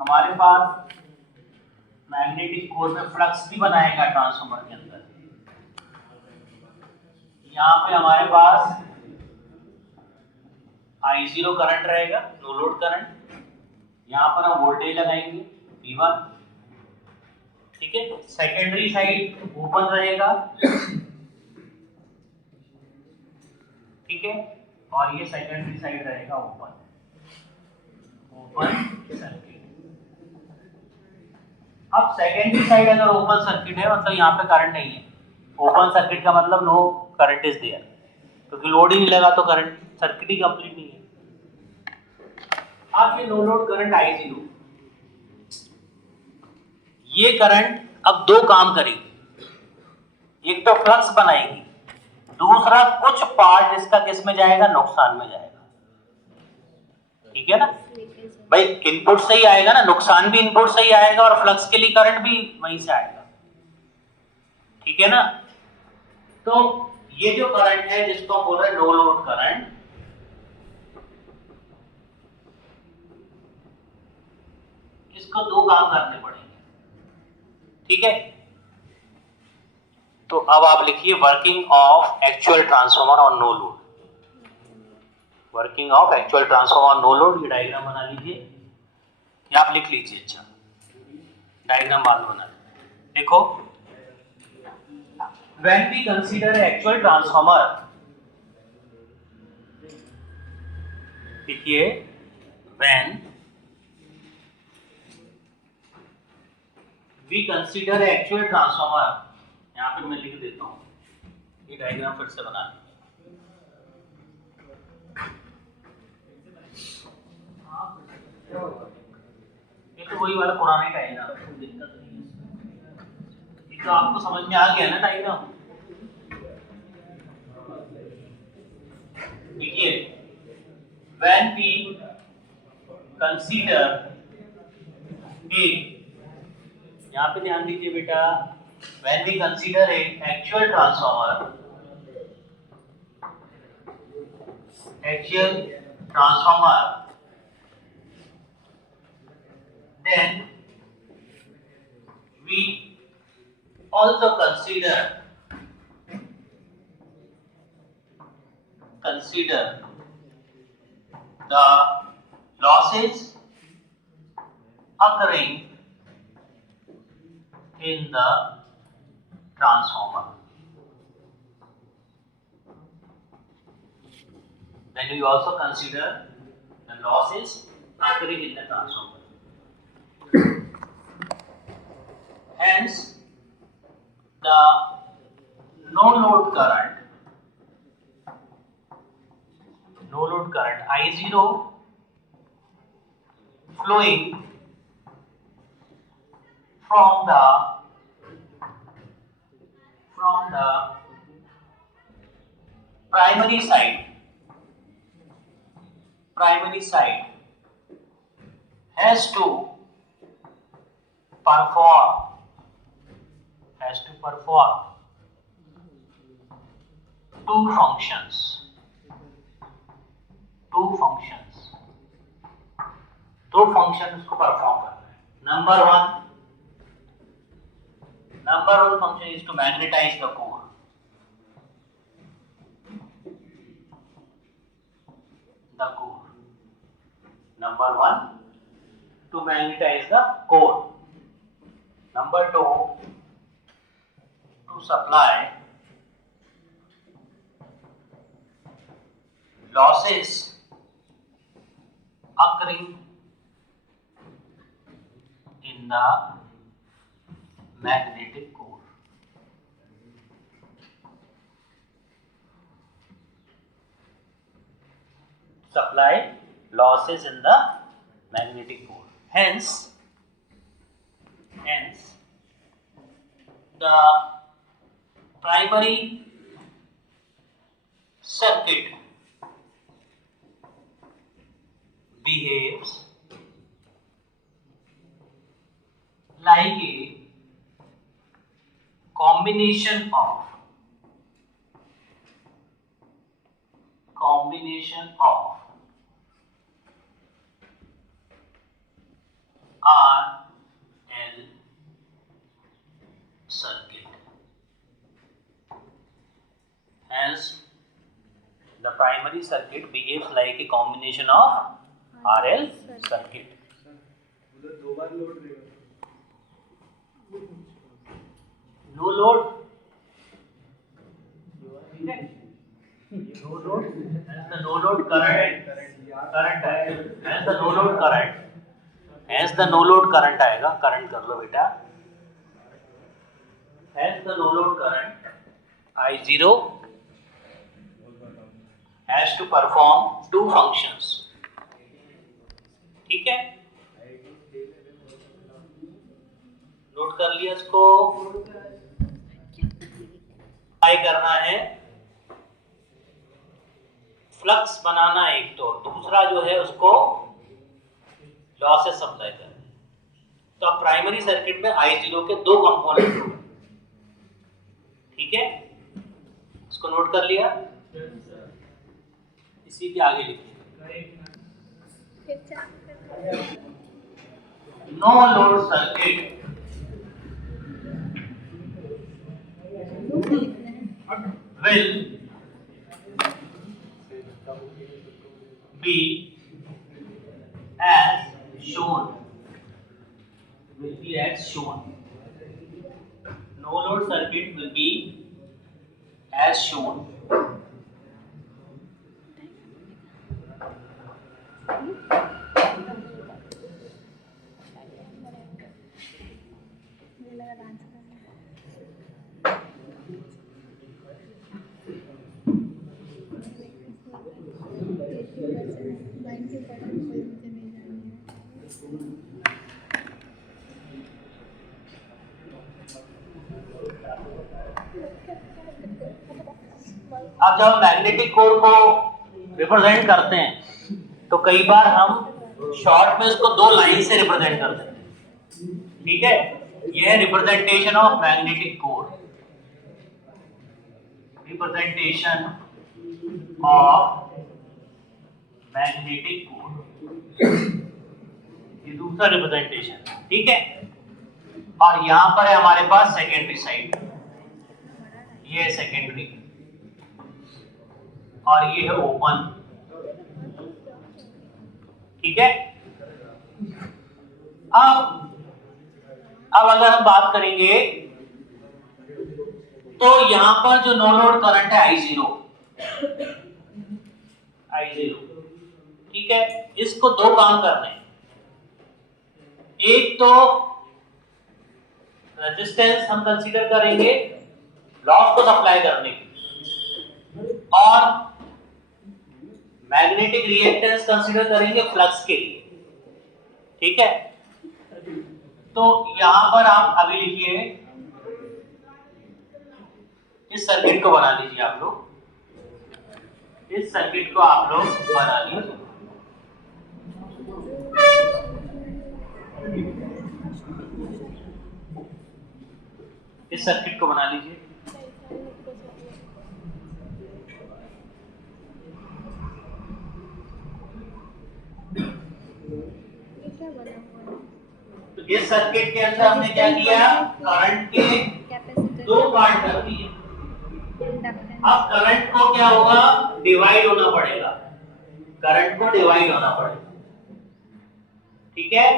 हमारे पास magnetic core में फ्लक्स भी बनाएगा ट्रांसफार्मर के अंदर। यहाँ पे हमारे पास I0 करंट रहेगा, नो लोड करंट। यहाँ पर हम वोल्टेज लगाएंगे V1, ठीक है। सेकेंडरी साइड ओपन रहेगा, ठीक है, और ये सेकेंडरी साइड रहेगा ओपन सर्किट। अब सेकेंडरी साइड अगर ओपन सर्किट है मतलब यहाँ पे करंट नहीं है। ओपन सर्किट का मतलब नो करंट इज देयर, क्योंकि लोड ही नहीं लगा तो करंट सर्किट ही कंप्लीट नहीं है। अब ये नो लोड करंट I0, ये करंट अब दो काम करेगी। एक तो फ्लक्स बनाएगी, दूसरा कुछ पार्ट इसका किस में जाएगा, नुकसान में जाएगा, ठीक है ना भाई। इनपुट से ही आएगा ना, नुकसान भी इनपुट से ही आएगा और फ्लक्स के लिए करंट भी वहीं से आएगा, ठीक है ना। तो ये जो करंट है जिसको हम बोल रहे हैं नो लोड करंट, इसको दो काम करने पड़ेंगे, ठीक है। तो अब आप लिखिए working of actual transformer on no load. Working of actual transformer on no load, ये डायग्राम बना लीजिए या आप लिख लीजिए। अच्छा, डायग्राम मालूम बना देखो। When we consider actual transformer, देखिए when we consider actual transformer, यहाँ पे मैं लिख देता हूँ, ये डायग्राम फिर से बना ये तो वही वाला पुराना ही डायग्राम, दिक्कत नहीं है। ये तो आपको समझ में आ गया ना डायग्राम। देखिए when we consider a, यहाँ पे ध्यान दीजिए बेटा, when we consider a actual transformer, then we also consider the losses occurring in the transformer. Then we also consider the losses occurring in the transformer. Hence, the no load current I0 flowing from the primary side has to perform two functions. दो function उसको perform करना है। Number one function is to magnetize the core. Number one, to magnetize the core. Number two, to supply losses occurring in the magnetic core. Supply losses in the magnetic core. Hence, the primary circuit behaves like a combination of a primary circuit behaves like a combination of RL circuit. दो बार लोड रहेगा. No load. No load. Hence the no load current. Current आएगा. Hence the no load current. Hence the no load current आएगा. Current कर लो बेटा. Hence the no load current I0 has to perform two functions. ठीक है? नोट कर लिया इसको. अप्लाई करना है, फ्लक्स बनाना एक तो, दूसरा जो है उसको लॉसेस सप्लाई करना है. तो अब प्राइमरी सर्किट में I0 के दो कंपोनेंट होंगे. ठीक है, इसको नोट कर लिया. इसी के आगे लिखिए no load circuit will be as shown. Will be as shown. No load circuit will be as shown. अब जब हम मैग्नेटिक कोर को रिप्रेजेंट करते हैं तो कई बार हम शॉर्ट में उसको दो लाइन से रिप्रेजेंट करते हैं. ठीक है, यह है representation of magnetic core. Representation of magnetic core, ये दूसरा रिप्रेजेंटेशन. ठीक है, और यहां पर है हमारे पास सेकेंडरी साइड. ये है सेकेंडरी और ये है ओपन. ठीक है, अब अगर हम बात करेंगे तो यहां पर जो नो लोड करंट है I0. ठीक है, इसको दो काम करने हैं. एक तो रेजिस्टेंस हम कंसीडर करेंगे लॉस को सप्लाई करने की, और मैग्नेटिक रिएक्टेंस कंसीडर करेंगे फ्लक्स के लिए. ठीक है, तो यहां पर आप अभी लिखिए, इस सर्किट को बना लीजिए आप लोग. इस सर्किट को आप लोग बना लीजिए. इस सर्किट को बना लीजिए. तो इस सर्किट के अंदर हमने क्या किया, करंट के दो पार्ट कर दिए. अब करंट को क्या होगा, डिवाइड होना पड़ेगा. करंट को डिवाइड होना पड़ेगा. ठीक है,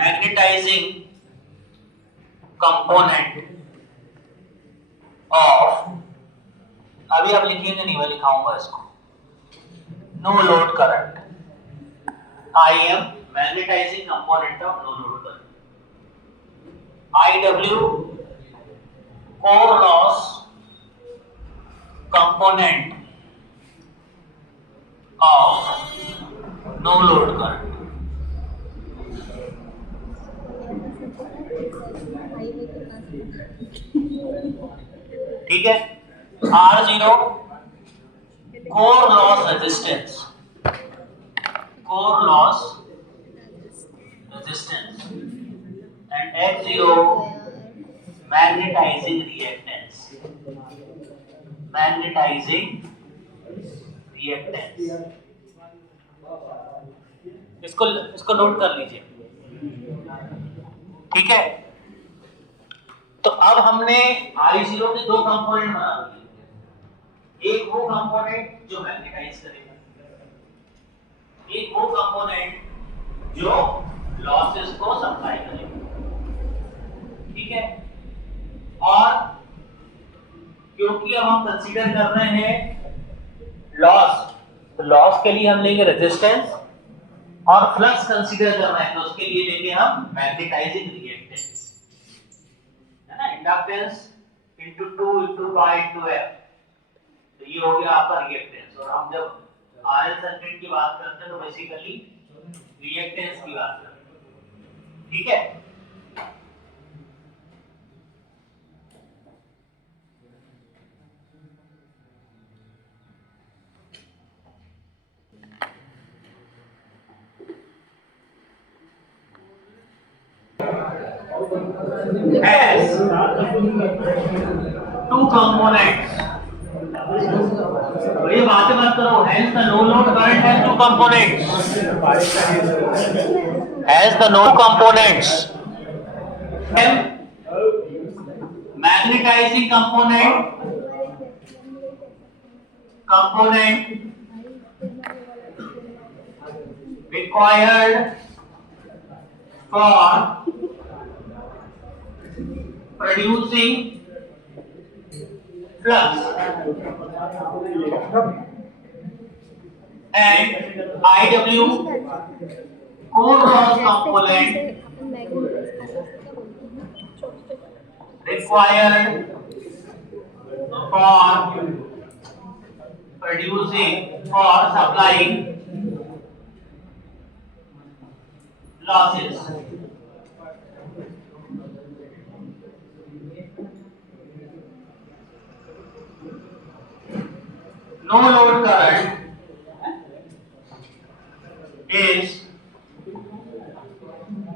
मैग्नेटाइजिंग कंपोनेंट ऑफ, अभी आप लिखेंगे नहीं, मैं लिखाऊंगा इसको. No load current, IM magnetizing component of no load current. IW core loss component of no load current. ठीक है, R0 core loss resistance, core loss resistance, and X0 magnetizing reactance, magnetizing reactance. इसको note कर लीजिए. ठीक है, तो अब हमने I0 के दो कंपोनेंट बना दिए, एक वो कंपोनेंट जो मैग्नेटाइज करेगा, एक वो कंपोनेंट जो लॉसेस को सप्लाई करेगा, ठीक है। और क्योंकि अब हम कंसीडर कर रहे हैं लॉस, तो लॉस के लिए हम लेंगे रेजिस्टेंस, और फ्लक्स कंसीडर कर रहे हैं तो उसके लिए लेंगे हम मैग्नेटाइजिंग रिएक्टेंस, है ना, इंडक्टेंस इनटू 2 इनटू पाई इनटू एफ, तो ये हो गया आपका रिएक्टेंस। और हम जब आरएल सर्किट की बात करते हैं तो बेसिकली रिएक्टेंस की बात करते हैं, ठीक है। Has two components. ये बातें मत करो। Hence the no load current has two components. Has the no components. Magnetizing component required for producing flux, and IW core loss component required for supplying losses. No load current is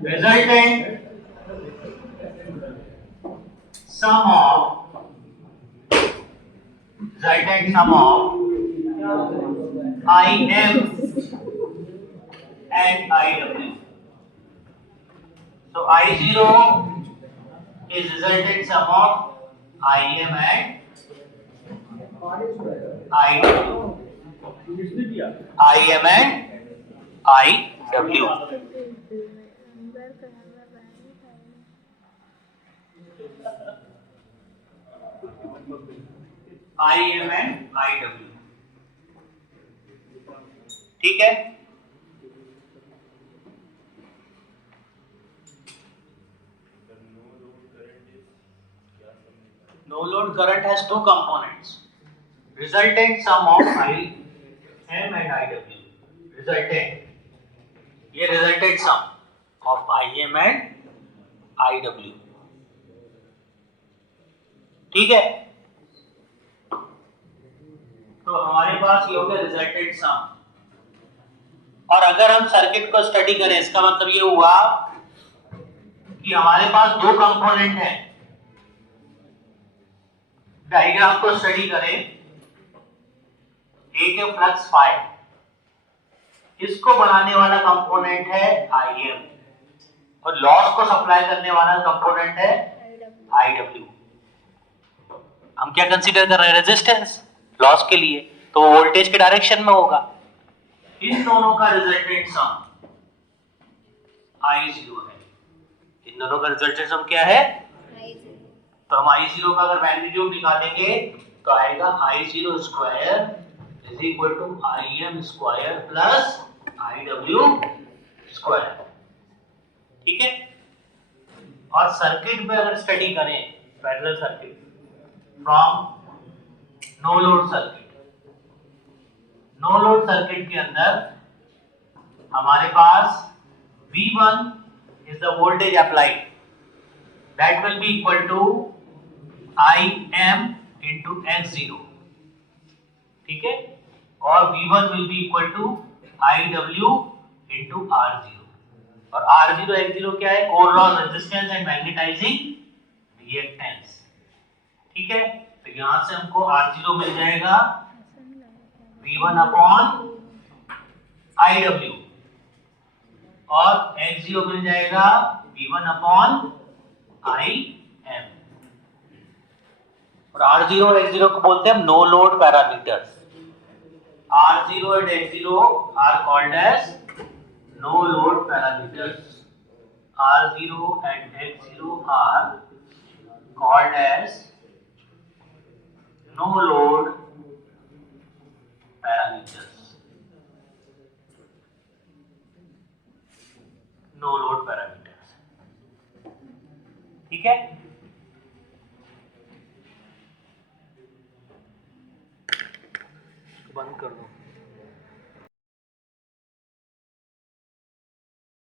resultant sum of IM and IW. So I0 is resultant sum of IM and IW. IM and IW. IM and IW. ठीक है। No load current has two components. Resultant sum of IM and IW. Resultant. ये resultant sum of IM and IW. ठीक है। तो हमारे पास ये हो गया रिजल्टेंट सम। और अगर हम सर्किट को स्टडी करें, इसका मतलब ये हुआ कि हमारे पास दो कंपोनेंट हैं। डायग्राम को स्टडी करें, एक है फ्लक्स फाई, इसको बढ़ाने वाला कंपोनेंट है IM, और लॉस को सप्लाई करने वाला कंपोनेंट है IW। हम क्या कंसीडर कर रहे हैं? रेजिस्टेंस लॉस के लिए, तो वो वोल्टेज के डायरेक्शन में होगा। इन दोनों का रिजल्टेंट सम I0 है। इन दोनों का रिजल्टेंट सम क्या है? तो हम I0 का अगर मैग्नीट्यूड निकालेंगे तो आएगा I0 square is equal to IM square plus IW square. ठीक है। और सर्किट में अगर स्टडी करें, parallel circuit from no load circuit, no load circuit के अंदर हमारे पास V1 is the voltage applied, that will be equal to IM into X0, ठीक है, और V1 will be equal to IW into R0, और R0 X0 क्या है? Core loss, resistance and magnetizing reactance. ठीक है, तो यहां से हमको R0 मिल जाएगा V1 अपॉन IW, और X0 मिल जाएगा V1 अपॉन IM। और R0 और X0 को बोलते हैं हम no load parameters. R0 and X0 are called as no load parameters। R0 and X0 are called as no load parameters। no load parameters, ठीक है। बंद कर दो।